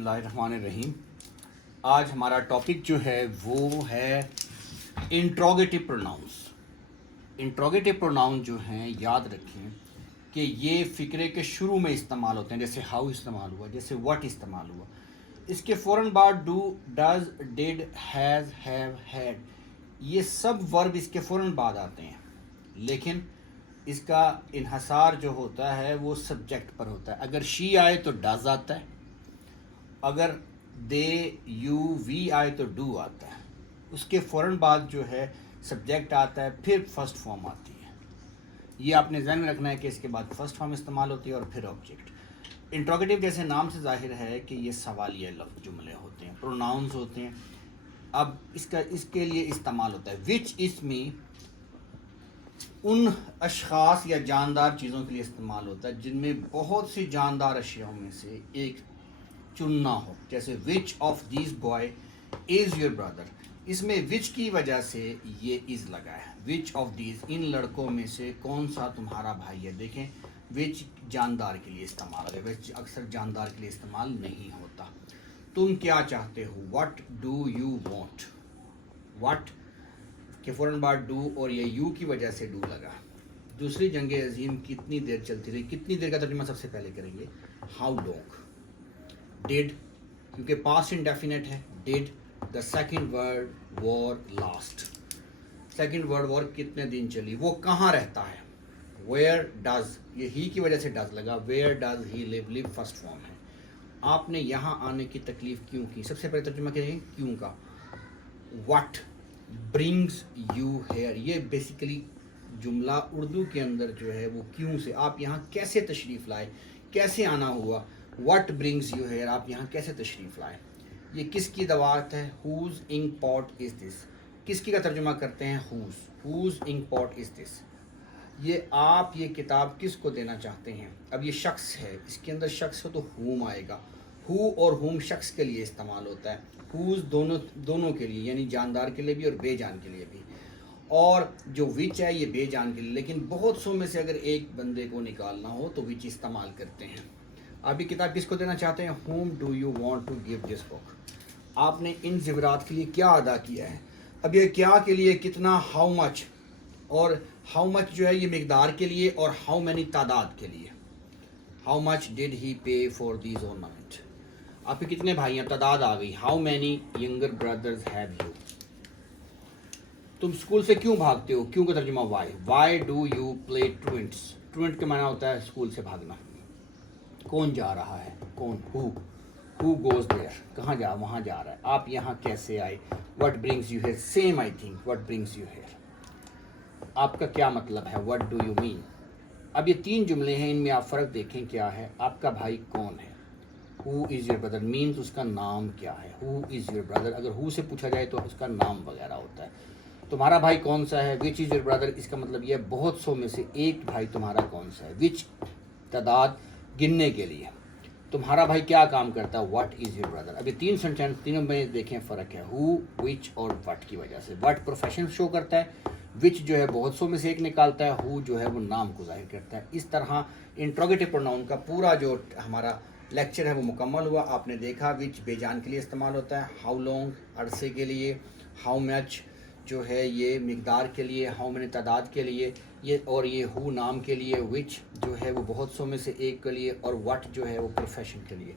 اللہ الرحمن الرحیم. آج ہمارا ٹاپک جو ہے وہ ہے انٹروگیٹو پروناؤنس. انٹروگیٹو پروناؤن جو ہیں یاد رکھیں کہ یہ فقرے کے شروع میں استعمال ہوتے ہیں، جیسے ہاؤ استعمال ہوا، جیسے واٹ استعمال ہوا. اس کے فوراً بعد do, does, did, has, have, had, یہ سب ورب اس کے فوراً بعد آتے ہیں. لیکن اس کا انحصار جو ہوتا ہے وہ سبجیکٹ پر ہوتا ہے. اگر شی آئے تو ڈز آتا ہے، اگر دے، یو، وی آئے تو ڈو آتا ہے. اس کے فوراً بعد جو ہے سبجیکٹ آتا ہے، پھر فرسٹ فارم آتی ہے. یہ آپ نے ذہن میں رکھنا ہے کہ اس کے بعد فرسٹ فارم استعمال ہوتی ہے اور پھر آبجیکٹ. انٹروگیٹو جیسے نام سے ظاہر ہے کہ یہ سوالیہ لفظ جملے ہوتے ہیں، پروناؤنس ہوتے ہیں. اب اس کے لیے استعمال ہوتا ہے وچ اسمی ان اشخاص یا جاندار چیزوں کے لیے استعمال ہوتا ہے جن میں بہت سی جاندار اشیاء میں سے ایک چننا ہو. جیسے which of these boy is your brother, اس میں وچ کی وجہ سے یہ از لگا ہے. وچ آف دیز، ان لڑکوں میں سے کون سا تمہارا بھائی ہے. دیکھیں وچ جاندار کے لیے استعمال ہے، وچ اکثر جاندار کے لیے استعمال نہیں ہوتا. تم کیا چاہتے ہو، what do you want. What کے فوراً بعد ڈو اور یہ یو کی وجہ سے ڈو لگا. دوسری جنگ عظیم کتنی دیر چلتی رہی، کتنی دیر کا ترجمہ سب سے پہلے کریں گے. How long. ڈیڈ کیونکہ پاسٹ انڈیفینٹ ہے، did. The second world war last, second world war کتنے دن چلی. وہ کہاں رہتا ہے. ویئر ڈز، یہ ہی کی وجہ سے ڈز لگا. Where does he live, live first form ہے. آپ نے یہاں آنے کی تکلیف کیوں کی، سب سے پہلے ترجمہ کریں گے کیوں کا. واٹ برنگز یو ہیئر، یہ بیسیکلی جملہ اردو کے اندر جو ہے وہ کیوں سے، آپ یہاں کیسے تشریف لائے، کیسے آنا ہوا. واٹ برنگز یو ہیئر، آپ یہاں کیسے تشریف لائے. یہ کس کی دعوت ہے. ہوز انک پاٹ از دس، کس کی کا ترجمہ کرتے ہیں ہوز. ہوز انک پاٹ از دس، یہ آپ یہ کتاب کس کو دینا چاہتے ہیں. اب یہ شخص ہے، اس کے اندر شخص ہو تو ہوم آئے گا. ہو اور ہوم شخص کے لیے استعمال ہوتا ہے. ہوز دونوں کے لیے، یعنی جاندار کے لیے بھی اور بے جان کے لیے بھی. اور جو وچ ہے یہ بے جان کے لیے، لیکن بہت سو میں سے اگر ایک بندے کو نکالنا ہو تو وچ استعمال کرتے ہیں. آپ یہ کتاب کس کو دینا چاہتے ہیں. Whom do you want to give this book. آپ نے ان زیورات کے لیے کیا ادا کیا ہے. اب یہ کیا کے لیے کتنا، ہاؤ مچ، اور ہاؤ مچ جو ہے یہ مقدار کے لیے، اور ہاؤ مینی تعداد کے لیے. How much did he pay for these ornament. آپ کے کتنے بھائی ہیں، تعداد آ گئی. How many younger brothers have you. تم اسکول سے کیوں بھاگتے ہو، کیوں کا ترجمہ why. Why do you play truants. Truant کا معنی ہوتا ہے اسکول سے بھاگنا. کون جا رہا ہے، کون. ہو گوز دیئر، کہاں جا، وہاں جا رہا ہے. آپ یہاں کیسے آئے. What brings you here. Same I think what brings you here. آپ کا کیا مطلب ہے. What do you mean. اب یہ تین جملے ہیں، ان میں آپ فرق دیکھیں کیا ہے. آپ کا بھائی کون ہے. ہو از یور بردر مینس اس کا نام کیا ہے. ہو از یور بردر، اگر ہو سے پوچھا جائے تو اس کا نام وغیرہ ہوتا ہے. تمہارا بھائی کون سا ہے. وچ از یور بردر، اس کا مطلب یہ بہت سو میں سے ایک بھائی تمہارا کون سا ہے. وچ تعداد گننے کے لیے. تمہارا بھائی کیا کام کرتا ہے. What is your brother. اب یہ تین سینٹینس، تینوں میں دیکھیں فرق ہے. ہو، وچ اور وٹ کی وجہ سے. وٹ پروفیشن شو کرتا ہے، وچ جو ہے بہت سو میں سے ایک نکالتا ہے، ہو جو ہے وہ نام کو ظاہر کرتا ہے. اس طرح انٹروگیٹو پروناؤن کا پورا جو ہمارا لیکچر ہے وہ مکمل ہوا. آپ نے دیکھا وچ بے جان کے لیے استعمال ہوتا ہے، ہاؤ لانگ عرصے کے لیے، ہاؤ مچ جو ہے یہ مقدار کے لیے، ہاؤ مینی تعداد کے لیے، یہ اور یہ ہو نام کے لیے، وچ جو ہے وہ بہت سو میں سے ایک کے لیے، اور وٹ جو ہے وہ پروفیشن کے لیے.